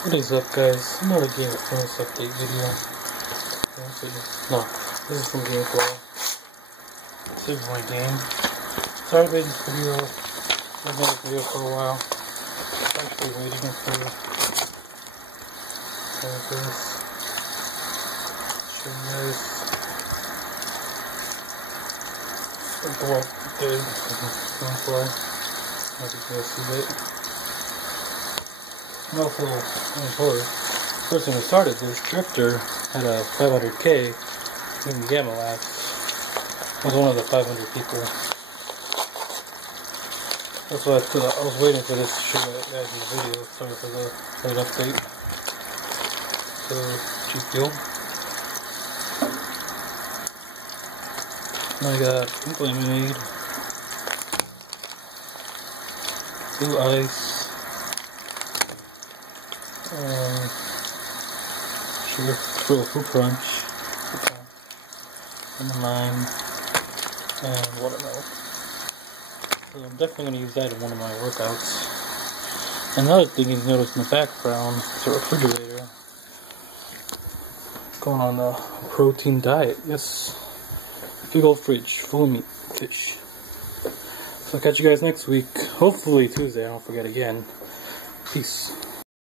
What is up, guys? Another Game of Thrones update video. No, this is from Gameplay. This is my game. Sorry I made this video. I've made this video for a while. I'm actually waiting for this. Show you guys. Go up there. Gameplay. I think you guys see it. And also, first when we started this, Drifter had a 500k in Gamma Labs. Was one of the 500 people. That's why I was waiting for this to show you guys in the video. Sorry for the late update. So, cheap deal. Now I got pink lemonade, blue ice, sugar fruit crunch, lemon lime, and watermelon. So I'm definitely going to use that in one of my workouts. Another thing you notice in the background is a refrigerator. Going on a protein diet, yes. Big old fridge full of meat, fish. So I'll catch you guys next week. Hopefully Tuesday, I don't forget again. Peace.